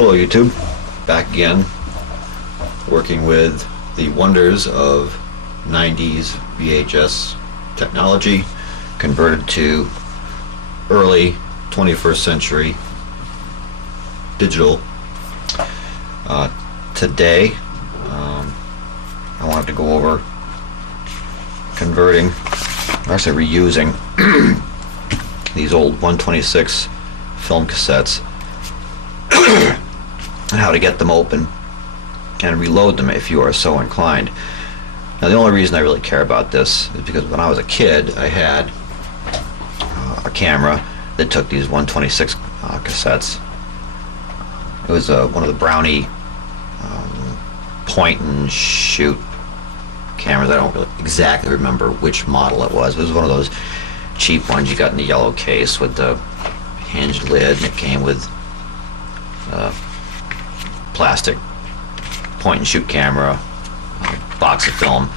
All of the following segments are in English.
Hello YouTube, back again, working with the wonders of 90s VHS technology converted to early 21st century digital. Today I wanted to go over converting, or actually reusing these old 126 film cassettes and how to get them open and reload them if you are so inclined. Now the only reason I really care about this is because when I was a kid I had a camera that took these 126 cassettes. It was one of the Brownie point and shoot cameras. I don't really exactly remember which model it was. It was one of those cheap ones you got in the yellow case with the hinged lid, and it came with plastic point and shoot camera, a box of film,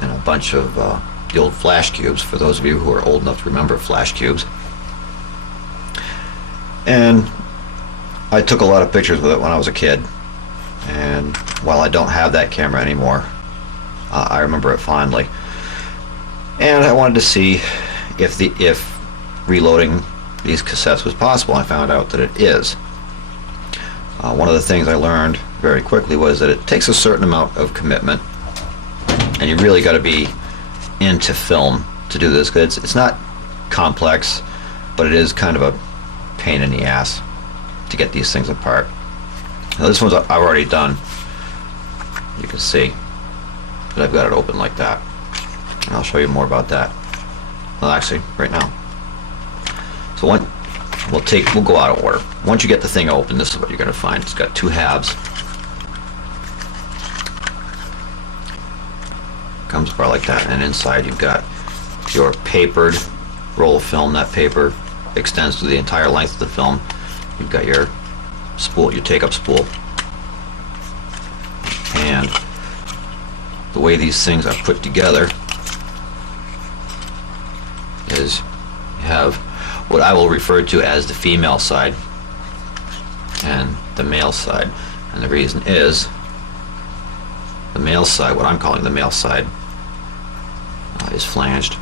and a bunch of the old flash cubes, for those of you who are old enough to remember flash cubes. And I took a lot of pictures with it when I was a kid, and while I don't have that camera anymore, I remember it fondly. And I wanted to see if reloading these cassettes was possible. I found out that it is. One of the things I learned very quickly was that it takes a certain amount of commitment, and you really got to be into film to do this, because it's not complex, but it is kind of a pain in the ass to get these things apart. Now this one's I've already done. You can see that I've got it open like that, and I'll show you more about that. Well, actually, right now. So we'll go out of order. Once you get the thing open, this is what you're going to find. It's got two halves. Comes apart like that, and inside you've got your papered roll of film. That paper extends to the entire length of the film. You've got your spool, your take-up spool, and the way these things are put together is you have what I will refer to as the female side and the male side. And the reason is the male side, what I'm calling the male side, is flanged,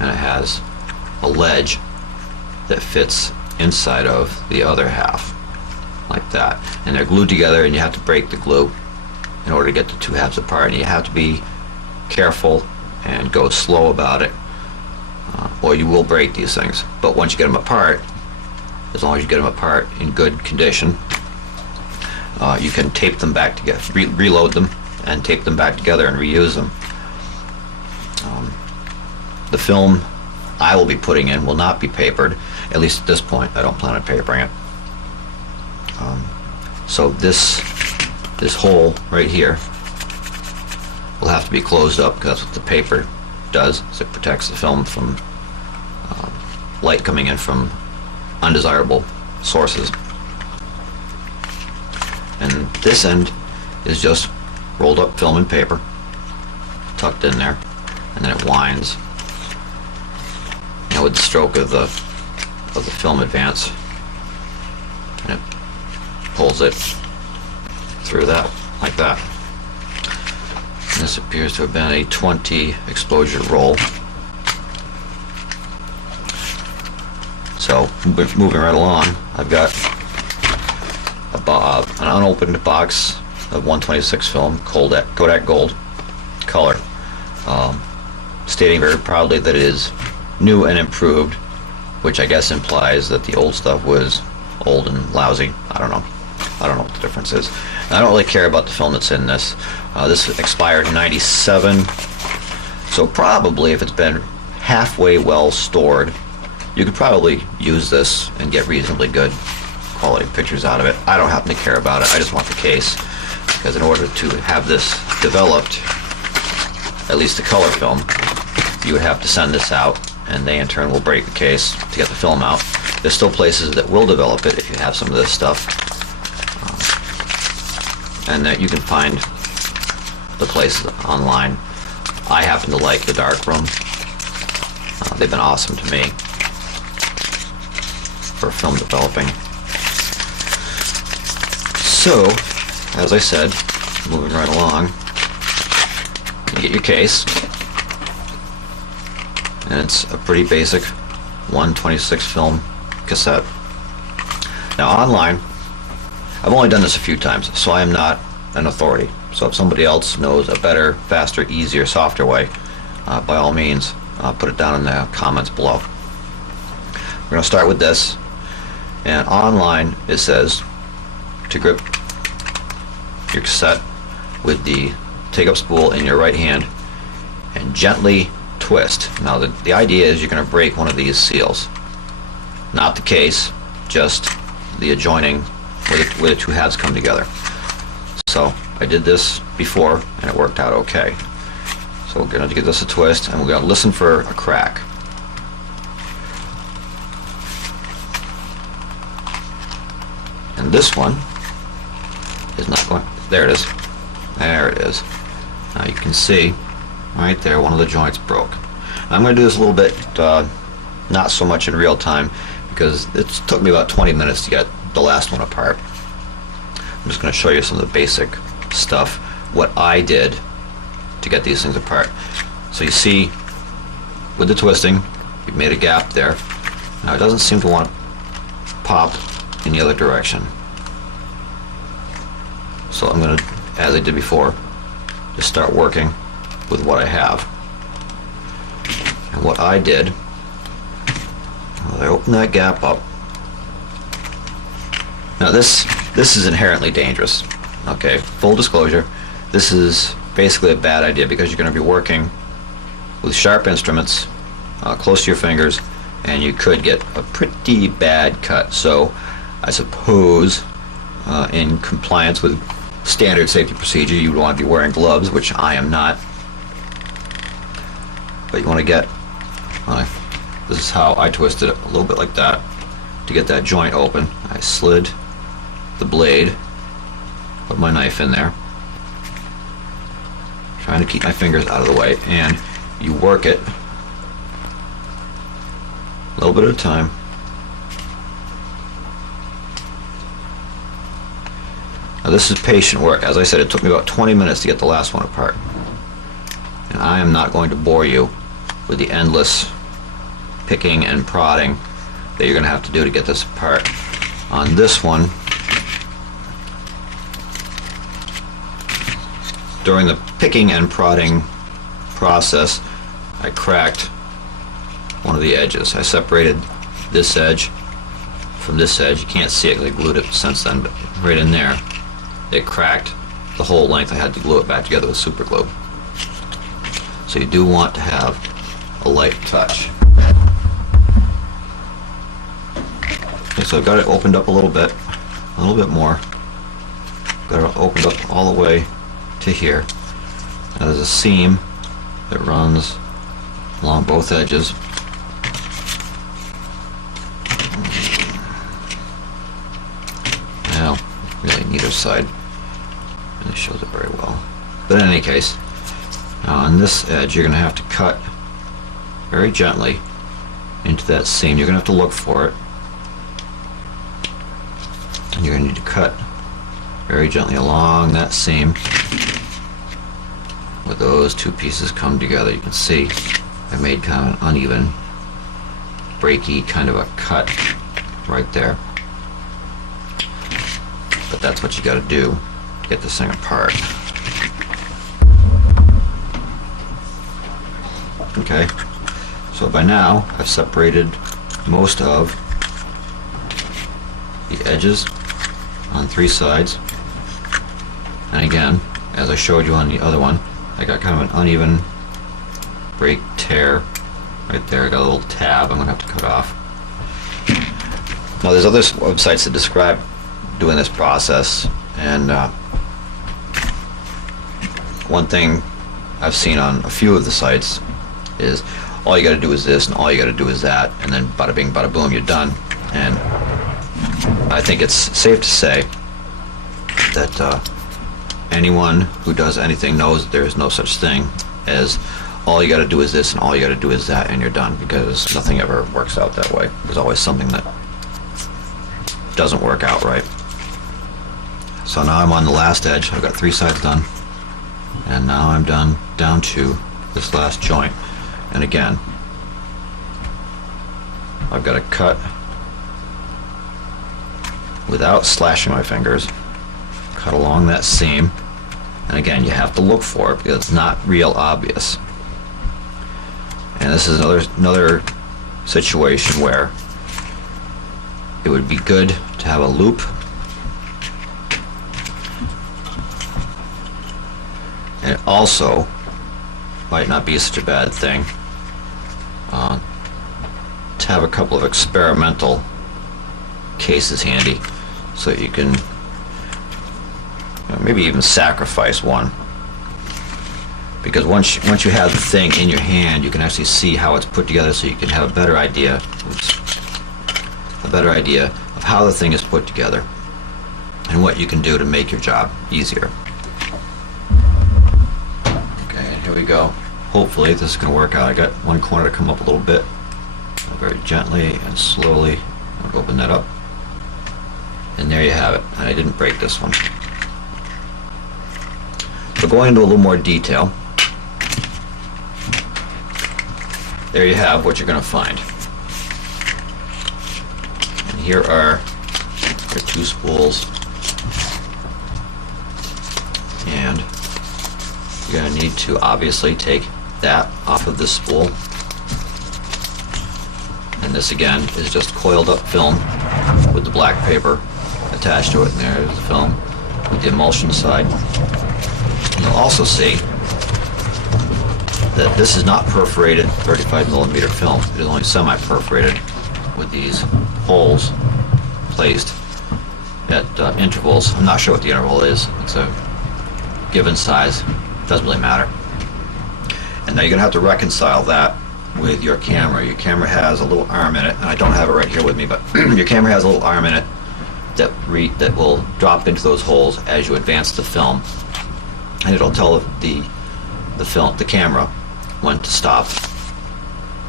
and it has a ledge that fits inside of the other half like that, and they're glued together, and you have to break the glue in order to get the two halves apart, and you have to be careful and go slow about it, or you will break these things. But once you get them apart, as long as you get them apart in good condition, you can tape them back together, reload them and tape them back together and reuse them. The film I will be putting in will not be papered, at least at this point. I don't plan on papering it. So this hole right here will have to be closed up, because that's what the paper does, is it protects the film from light coming in from undesirable sources. And this end is just rolled up film and paper tucked in there, and then it winds, with the stroke of the film advance, and it pulls it through that like that. And this appears to have been a 20 exposure roll. So moving right along, I've got an unopened box of 126 film, Kodak Gold color, stating very proudly that it is new and improved, which I guess implies that the old stuff was old and lousy. I don't know what the difference is. And I don't really care about the film that's in this. This expired in '97, so probably if it's been halfway well stored, you could probably use this and get reasonably good quality pictures out of it. I don't happen to care about it. I just want the case, because in order to have this developed, at least the color film, you would have to send this out, and they in turn will break the case to get the film out. There's still places that will develop it if you have some of this stuff, and that you can find the places online. I happen to like the darkroom. They've been awesome to me for film developing. So, as I said, moving right along, you get your case, and it's a pretty basic 126 film cassette. Now online, I've only done this a few times, so I am not an authority. So if somebody else knows a better, faster, easier, softer way, by all means, put it down in the comments below. We're going to start with this, and online it says to grip your cassette with the take-up spool in your right hand and gently twist. Now the idea is you're going to break one of these seals, not the case, just the adjoining where the two halves come together. So I did this before and it worked out okay. So we're going to give this a twist and we're going to listen for a crack. And this one is not going. There it is. There it is. Now you can see right there one of the joints broke. I'm going to do this a little bit not so much in real time because it took me about 20 minutes to get the last one apart. I'm just going to show you some of the basic stuff, what I did to get these things apart. So you see with the twisting you've made a gap there. Now it doesn't seem to want to pop in the other direction. So I'm going to, as I did before, just start working with what I have. And what I did, well, I opened that gap up. Now this is inherently dangerous. Okay, full disclosure, this is basically a bad idea because you're going to be working with sharp instruments close to your fingers, and you could get a pretty bad cut. So I suppose in compliance with standard safety procedure you would want to be wearing gloves, which I am not. But you want to get, this is how I twisted it, a little bit like that, to get that joint open. I slid the blade, put my knife in there, trying to keep my fingers out of the way, and you work it a little bit at a time. Now this is patient work. As I said, it took me about 20 minutes to get the last one apart. And I am not going to bore you with the endless picking and prodding that you're going to have to do to get this apart. On this one, during the picking and prodding process, I cracked one of the edges. I separated this edge from this edge. You can't see it because I glued it since then, but right in there it cracked the whole length. I had to glue it back together with super glue. So you do want to have a light touch. Okay, so I've got it opened up a little bit more. Got it opened up all the way to here. Now there's a seam that runs along both edges. Well, really neither side really shows it very well. But in any case, now on this edge you're going to have to cut very gently into that seam. You're going to have to look for it. And you're going to need to cut very gently along that seam where those two pieces come together. You can see I made kind of an uneven, breaky kind of a cut right there. But that's what you got to do to get this thing apart. Okay, so by now I've separated most of the edges on three sides, and again, as I showed you on the other one, I got kind of an uneven break tear right there. I got a little tab I'm going to have to cut off. Now there's other websites that describe doing this process, and one thing I've seen on a few of the sites is all you got to do is this and all you got to do is that, and then bada bing bada boom, you're done. And I think it's safe to say that anyone who does anything knows there is no such thing as all you got to do is this and all you got to do is that and you're done, because nothing ever works out that way. There's always something that doesn't work out right. So now I'm on the last edge. I've got 3 sides done, and now I'm done down to this last joint. And again, I've got to cut without slashing my fingers, cut along that seam, and again, you have to look for it because it's not real obvious. And this is another situation where it would be good to have a loop and it also might not be such a bad thing to have a couple of experimental cases handy so that you can maybe even sacrifice one, because once you have the thing in your hand, you can actually see how it's put together, so you can have a better idea of how the thing is put together and what you can do to make your job easier. Okay, and here we go. Hopefully this is going to work out. I got one corner to come up a little bit, very gently and slowly. I'll open that up, and there you have it. And I didn't break this one. So going into a little more detail, there you have what you're going to find. And here are your 2 spools, and you're going to need to obviously take that off of this spool. And this again is just coiled up film with the black paper attached to it, and there's the film with the emulsion side. And you'll also see that this is not perforated 35mm film. It is only semi-perforated with these holes placed at intervals. I'm not sure what the interval is. It's a given size. It doesn't really matter. And now you're going to have to reconcile that with your camera. Your camera has a little arm in it, and I don't have it right here with me, but your camera has a little arm in it that will drop into those holes as you advance the film, and it'll tell the camera when to stop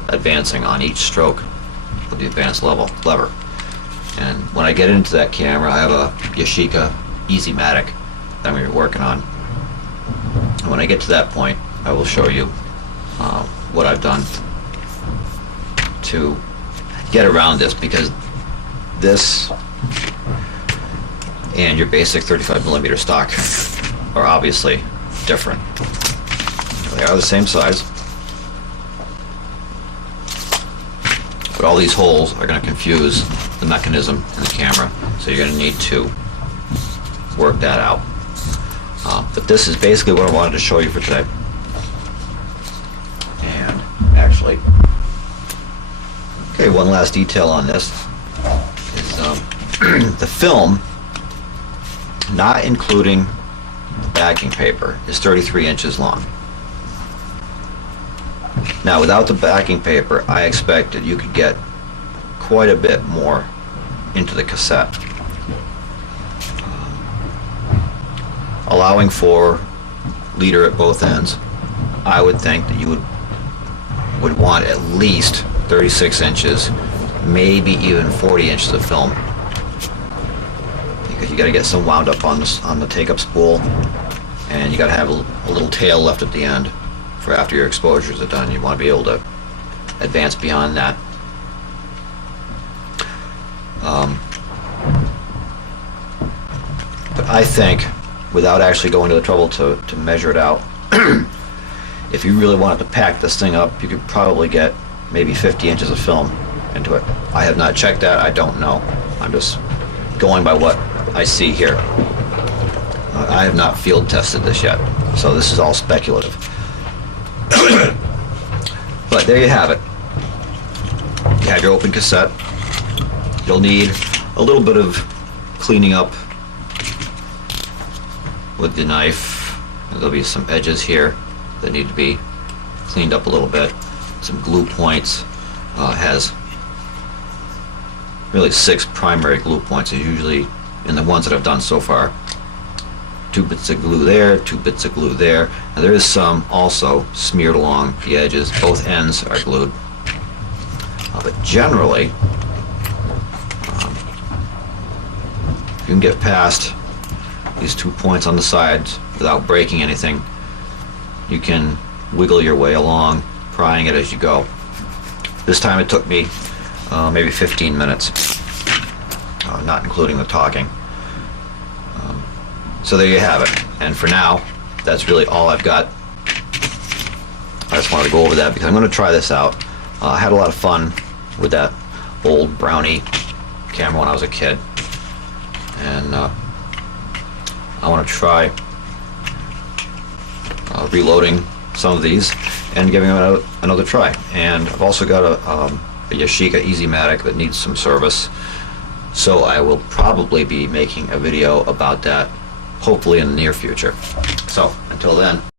advancing on each stroke of the advanced lever. And when I get into that camera, I have a Yashica Easymatic that I'm going to be working on. And when I get to that point, I will show you what I've done to get around this, because this and your basic 35mm stock are obviously different. They are the same size, but all these holes are going to confuse the mechanism in the camera, so you're going to need to work that out. But this is basically what I wanted to show you for today. And actually, okay, one last detail on this is the film, not including the backing paper, is 33 inches long. Now, without the backing paper, I expected you could get quite a bit more into the cassette, allowing for leader at both ends. I would think that you would want at least 36 inches, maybe even 40 inches of film, because you got to get some wound up on the take-up spool, and you got to have a little tail left at the end for after your exposures are done. You want to be able to advance beyond that. But I think, without actually going to the trouble to measure it out, if you really wanted to pack this thing up, you could probably get maybe 50 inches of film into it. I have not checked that. I don't know. I'm just going by what I see here. I have not field tested this yet, so this is all speculative. But there you have it. You have your open cassette. You'll need a little bit of cleaning up with the knife. There'll be some edges here that need to be cleaned up a little bit. Some glue points. Has really 6 primary glue points. It's usually, in the ones that I've done so far, 2 bits of glue there, 2 bits of glue there. Now there is some also smeared along the edges. Both ends are glued. But generally, if you can get past these 2 points on the sides without breaking anything, you can wiggle your way along, prying it as you go. This time it took me maybe 15 minutes, not including the talking. So there you have it. And for now, that's really all I've got. I just wanted to go over that because I'm going to try this out. I had a lot of fun with that old Brownie camera when I was a kid, and I want to try reloading some of these and giving them another try. And I've also got a Yashica Easymatic that needs some service, so I will probably be making a video about that hopefully in the near future. So until then.